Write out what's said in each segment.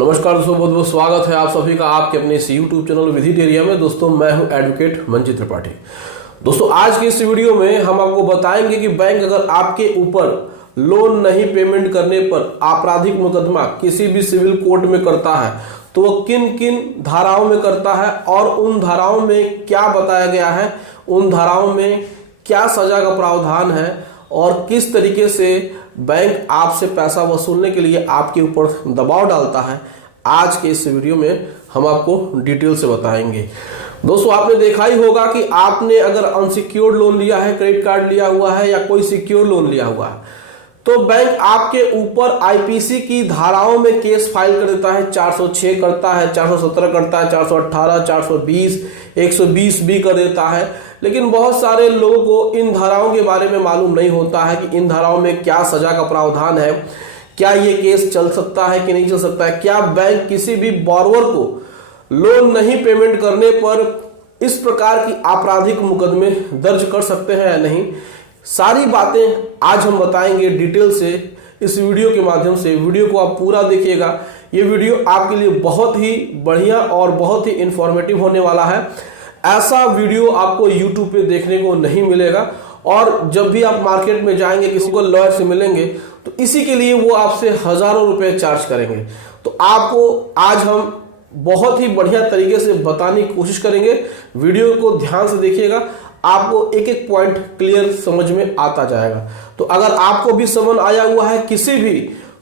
नमस्कार दोस्तों, बहुत बहुत स्वागत है आप सभी का आपके अपने इस YouTube चैनल विधि एरिया में। दोस्तों मैं हूं एडवोकेट मंजित त्रिपाठी। दोस्तों आज की इस वीडियो में हम आपको बताएंगे कि बैंक अगर आपके ऊपर लोन नहीं पेमेंट करने पर आपराधिक मुकदमा किसी भी सिविल कोर्ट में करता है तो वो किन किन धाराओं में करता है और उन धाराओं में क्या बताया गया है, उन धाराओं में क्या सजा का प्रावधान है और किस तरीके से बैंक आपसे पैसा वसूलने के लिए आपके ऊपर दबाव डालता है। आज के इस वीडियो में हम आपको डिटेल से बताएंगे। दोस्तों आपने देखा ही होगा कि आपने अगर अनसिक्योर्ड लोन लिया है, क्रेडिट कार्ड लिया हुआ है या कोई सिक्योर लोन लिया हुआ है तो बैंक आपके ऊपर आईपीसी की धाराओं में केस फाइल कर देता है। 406 करता है, 417 करता है, 418, 420, 120 भी कर देता है। लेकिन बहुत सारे लोगों को इन धाराओं के बारे में मालूम नहीं होता है कि इन धाराओं में क्या सजा का प्रावधान है, क्या ये केस चल सकता है कि नहीं चल सकता है, क्या बैंक किसी भी बॉरोवर को लोन नहीं पेमेंट करने पर इस प्रकार की आपराधिक मुकदमे दर्ज कर सकते हैं या नहीं। सारी बातें आज हम बताएंगे डिटेल से इस वीडियो के माध्यम से। वीडियो को आप पूरा देखिएगा, ये वीडियो आपके लिए बहुत ही बढ़िया और बहुत ही इंफॉर्मेटिव होने वाला है। ऐसा वीडियो आपको YouTube पे देखने को नहीं मिलेगा और जब भी आप मार्केट में जाएंगे किसी को लॉयर से मिलेंगे तो इसी के लिए वो आपसे हजारों रुपए चार्ज करेंगे। तो आपको आज हम बहुत ही बढ़िया तरीके से बताने की कोशिश करेंगे। वीडियो को ध्यान से देखिएगा, आपको एक एक पॉइंट क्लियर समझ में आता जाएगा। तो अगर आपको भी समन आया हुआ है किसी भी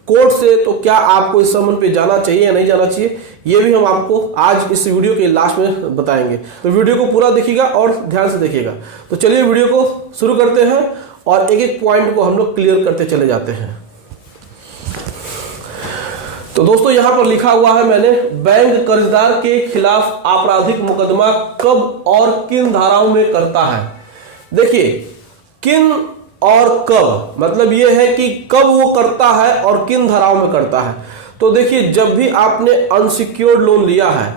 कोर्ट से तो क्या आपको इस समन पे जाना चाहिए या नहीं जाना चाहिए, ये भी हम आपको आज इस वीडियो के लास्ट में बताएंगे। तो वीडियो को पूरा देखिएगा और ध्यान से देखिएगा। तो चलिए वीडियो को शुरू करते हैं और एक एक पॉइंट को हम लोग क्लियर करते चले जाते हैं। तो दोस्तों यहां पर लिखा हुआ है मैंने, बैंक कर्जदार के खिलाफ आपराधिक मुकदमा कब और किन धाराओं में करता है। देखिए किन और कब मतलब यह है कि कब वो करता है और किन धाराओं में करता है। तो देखिए जब भी आपने अनसिक्योर्ड लोन लिया है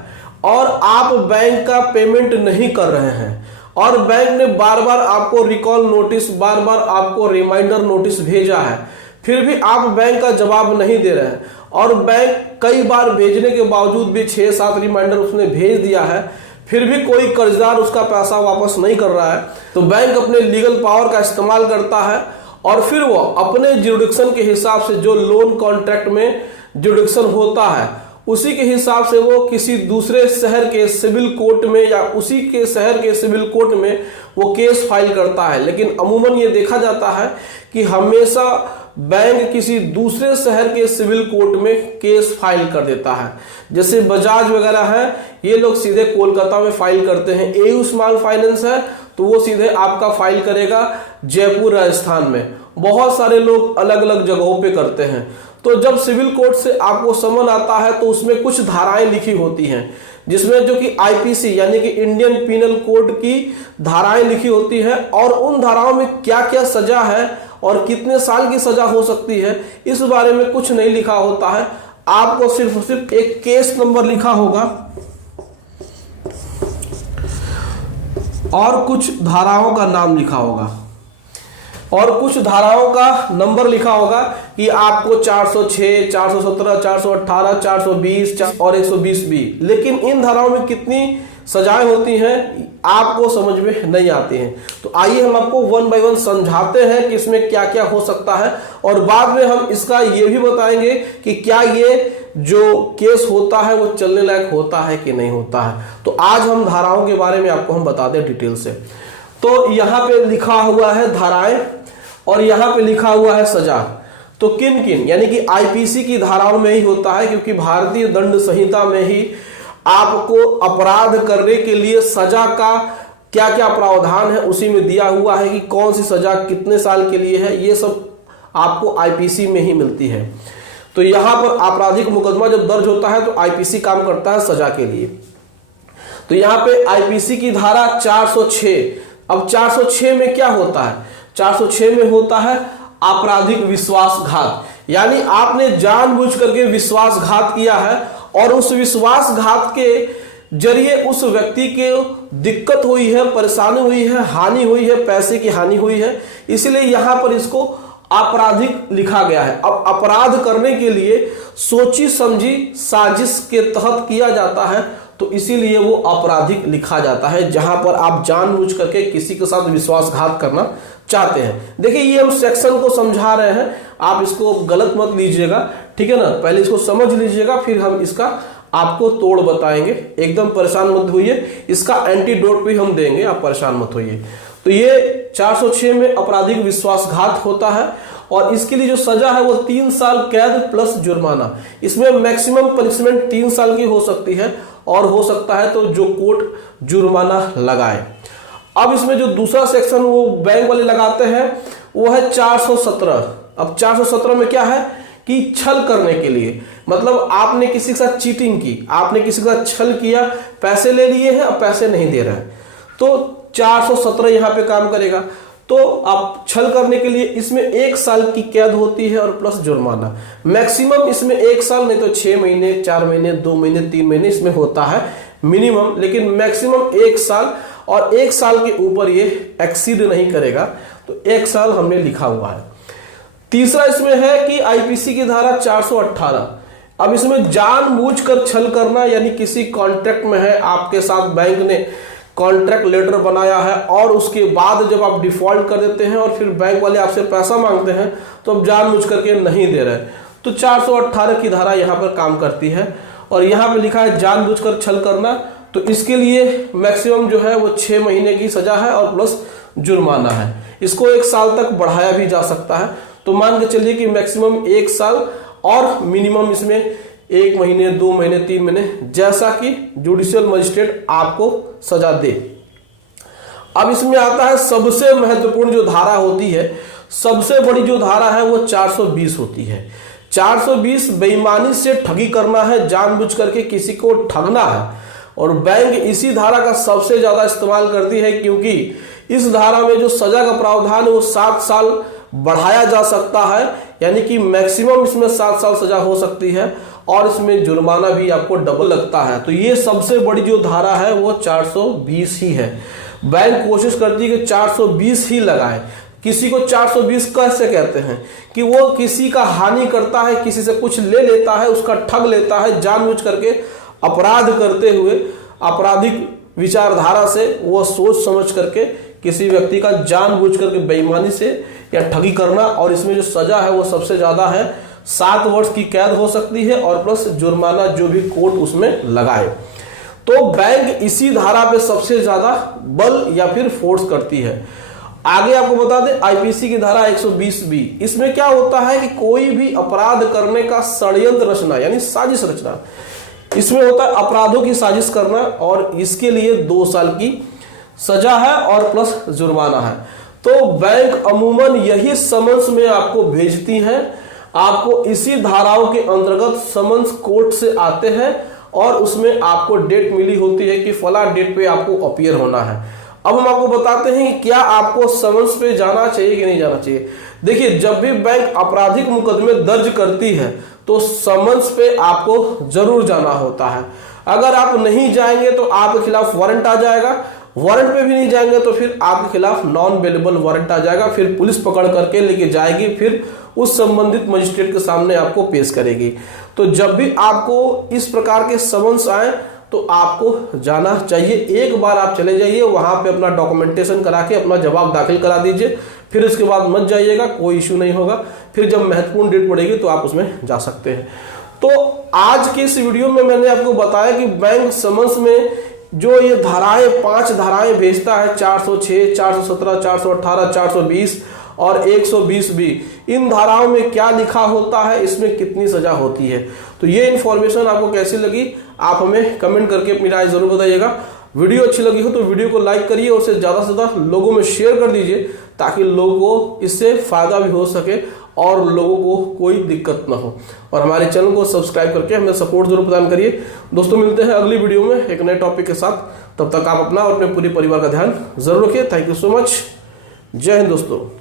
और आप बैंक का पेमेंट नहीं कर रहे हैं और बैंक ने बार बार आपको रिकॉल नोटिस, बार बार आपको रिमाइंडर नोटिस भेजा है, फिर भी आप बैंक का जवाब नहीं दे रहे हैं और बैंक कई बार भेजने के बावजूद भी 6-7 रिमाइंडर उसने भेज दिया है, फिर भी कोई कर्जदार उसका पैसा वापस नहीं कर रहा है, तो बैंक अपने लीगल पावर का इस्तेमाल करता है और फिर वो अपने ज्यूरिडिक्शन के हिसाब से जो लोन कॉन्ट्रैक्ट में ज्यूरिडिक्शन होता है उसी के हिसाब से वो किसी दूसरे शहर के सिविल कोर्ट में या उसी के शहर के सिविल कोर्ट में वो केस फाइल करता है। लेकिन अमूमन ये देखा जाता है कि हमेशा बैंक किसी दूसरे शहर के सिविल कोर्ट में केस फाइल कर देता है। जैसे बजाज वगैरह है, ये लोग सीधे कोलकाता में फाइल करते हैं। एयू स्मॉल फाइनेंस है तो वो सीधे आपका फाइल करेगा जयपुर राजस्थान में। बहुत सारे लोग अलग अलग जगहों पे करते हैं। तो जब सिविल कोर्ट से आपको समन आता है तो उसमें कुछ धाराएं लिखी होती हैं जिसमें जो कि आईपीसी यानी कि इंडियन पीनल कोड की धाराएं लिखी होती है और उन धाराओं में क्या क्या सजा है और कितने साल की सजा हो सकती है इस बारे में कुछ नहीं लिखा होता है। आपको सिर्फ एक केस नंबर लिखा होगा और कुछ धाराओं का नाम लिखा होगा और कुछ धाराओं का नंबर लिखा होगा कि आपको 406, 417, 418, 420 और 120 भी। लेकिन इन धाराओं में कितनी सजाएं होती हैं आपको समझ में नहीं आती हैं। तो आइए हम आपको 1 बाय 1 समझाते हैं कि इसमें क्या क्या हो सकता है और बाद में हम इसका ये भी बताएंगे कि क्या ये जो केस होता है वो चलने लायक होता है कि नहीं होता है। तो आज हम धाराओं के बारे में आपको हम बता दें डिटेल से। तो यहाँ पे लिखा हुआ है धाराएं और यहाँ पे लिखा हुआ है सजा। तो किन किन यानी कि आईपीसी की धाराओं में ही होता है, क्योंकि भारतीय दंड संहिता में ही आपको अपराध करने के लिए सजा का क्या क्या प्रावधान है उसी में दिया हुआ है कि कौन सी सजा कितने साल के लिए है, ये सब आपको आईपीसी में ही मिलती है। तो यहां पर आपराधिक मुकदमा जब दर्ज होता है तो आईपीसी काम करता है सजा के लिए। तो यहाँ पे आईपीसी की धारा 406। अब 406 में क्या होता है? 406 में होता है आपराधिक विश्वासघात, यानी आपने जानबूझ करके विश्वासघात किया है और उस विश्वासघात के जरिए उस व्यक्ति के दिक्कत हुई है, परेशानी हुई है, हानि हुई है, पैसे की हानि हुई है, इसलिए यहां पर इसको आपराधिक लिखा गया है। अब अपराध करने के लिए सोची समझी साजिश के तहत किया जाता है तो इसीलिए वो आपराधिक लिखा जाता है, जहां पर आप जानबूझ करके किसी के साथ विश्वासघात करना चाहते हैं। देखिए ये हम सेक्शन को समझा रहे हैं, आप इसको गलत मत लीजिएगा, ठीक है ना। पहले इसको समझ लीजिएगा, फिर हम इसका आपको तोड़ बताएंगे। एकदम परेशान मत होइए, इसका एंटीडोट भी हम देंगे, आप परेशान मत होइए। तो ये 406 में आपराधिक विश्वासघात होता है और इसके लिए जो सजा है वो 3 साल कैद प्लस जुर्माना। इसमें मैक्सिमम पनिशमेंट 3 साल की हो सकती है और हो सकता है तो जो कोर्ट जुर्माना लगाए। अब इसमें जो दूसरा सेक्शन वो बैंक वाले लगाते हैं वो है 417। अब 417 में क्या है कि छल करने के लिए, मतलब आपने किसी के साथ चीटिंग की, आपने किसी के साथ छल किया, पैसे ले लिए हैं, अब पैसे नहीं दे रहे हैं, तो 417 यहां पे काम करेगा। तो आप छल करने के लिए इसमें 1 साल की कैद होती है और प्लस जुर्माना। मैक्सिमम इसमें 1 साल नहीं तो 6 महीने, 4 महीने, 2 महीने, 3 महीने इसमें होता है मिनिमम, लेकिन मैक्सिमम 1 साल, और 1 साल के ऊपर ये एक्सीड नहीं करेगा, तो 1 साल हमने लिखा हुआ है। तीसरा इसमें है कि आईपीसी की धारा 418। अब इसमें जानबूझकर छल करना, यानी किसी कॉन्ट्रैक्ट में है, आपके साथ बैंक ने कॉन्ट्रैक्ट लेटर बनाया है और उसके बाद जब आप डिफॉल्ट कर देते हैं और फिर बैंक वाले आपसे पैसा मांगते हैं तो अब जानबूझ करके नहीं दे रहे, तो 418 की धारा यहाँ पर काम करती है। और यहाँ पे लिखा है जानबूझकर छल करना, तो इसके लिए मैक्सिमम जो है वो 6 महीने की सजा है और प्लस जुर्माना है। इसको 1 साल तक बढ़ाया भी जा सकता है, तो मान के चलिए कि मैक्सिमम 1 साल और मिनिमम इसमें 1 महीने, 2 महीने, 3 महीने, जैसा कि जुडिशियल मजिस्ट्रेट आपको सजा दे। अब इसमें आता है सबसे महत्वपूर्ण जो धारा होती है, सबसे बड़ी जो धारा है वो 420 होती है। 420 बेईमानी से ठगी करना है, जानबूझ करके किसी को ठगना है, और बैंक इसी धारा का सबसे ज्यादा इस्तेमाल करती है, क्योंकि इस धारा में जो सजा का प्रावधान है वो 7 साल बढ़ाया जा सकता है, यानी कि मैक्सिमम इसमें 7 साल सजा हो सकती है और इसमें जुर्माना भी आपको डबल लगता है। तो ये सबसे बड़ी जो धारा है वो 420 ही है। बैंक कोशिश करती है कि 420 ही लगाए। किसी को 420 कैसे कहते हैं कि वो किसी का हानि करता है, किसी से कुछ ले लेता है, उसका ठग लेता है, जानबूझ करके अपराध करते हुए आपराधिक विचारधारा से वो सोच समझ करके किसी व्यक्ति का जानबूझ करके बेईमानी से या ठगी करना, और इसमें जो सजा है वो सबसे ज्यादा है, 7 वर्ष की कैद हो सकती है और प्लस जुर्माना जो भी कोर्ट उसमें लगाए। तो बैंक इसी धारा पे सबसे ज्यादा बल या फिर फोर्स करती है। आगे आपको बता दें आईपीसी की धारा 120B, इसमें क्या होता है कि कोई भी अपराध करने का षड्यंत्र रचना यानी साजिश रचना, इसमें होता है अपराधों की साजिश करना, और इसके लिए 2 साल की सजा है और प्लस जुर्माना है। तो बैंक अमूमन यही समन्स में आपको भेजती हैं, आपको इसी धाराओं के अंतर्गत समन्स कोर्ट से आते हैं और उसमें आपको डेट मिली होती है कि फला डेट पे आपको अपीयर होना है। अब हम आपको बताते हैं कि क्या आपको समन्स पे जाना चाहिए कि नहीं जाना चाहिए। देखिए, जब भी बैंक आपराधिक मुकदमे दर्ज करती है तो समन्स पे आपको जरूर जाना होता है। अगर आप नहीं जाएंगे तो आपके खिलाफ वारंट आ जाएगा, वारंट पे भी नहीं जाएंगे तो फिर आपके खिलाफ नॉन बेलेबल वारंट आ जाएगा, फिर पुलिस पकड़ करके लेके जाएगी, फिर उस संबंधित मजिस्ट्रेट के सामने आपको पेश करेगी। तो जब भी आपको इस प्रकार के समन्स आए तो आपको जाना चाहिए। एक बार आप चले जाइए, वहां पे अपना डॉक्यूमेंटेशन करा के अपना जवाब दाखिल करा दीजिए, फिर उसके बाद मत जाइएगा, कोई इश्यू नहीं होगा। फिर जब महत्वपूर्ण डेट पड़ेगी तो आप उसमें जा सकते हैं। तो आज की इस वीडियो में मैंने आपको बताया कि बैंक समन्स में जो ये धाराएं 5 धाराएं भेजता है, 406, 417, 418, 420 और 120B, इन धाराओं में क्या लिखा होता है, इसमें कितनी सजा होती है। तो ये इन्फॉर्मेशन आपको कैसी लगी आप हमें कमेंट करके अपनी राय जरूर बताइएगा। वीडियो अच्छी लगी हो तो वीडियो को लाइक करिए और उसे ज्यादा से ज्यादा लोगों में शेयर कर दीजिए, ताकि लोगों को इससे फायदा भी हो सके और लोगों को कोई दिक्कत ना हो। और हमारे चैनल को सब्सक्राइब करके हमें सपोर्ट जरूर प्रदान करिए। दोस्तों, मिलते हैं अगली वीडियो में एक नए टॉपिक के साथ। तब तक आप अपना और अपने पूरे परिवार का ध्यान जरूर रखिए। Thank you so much. जय हिंद दोस्तों।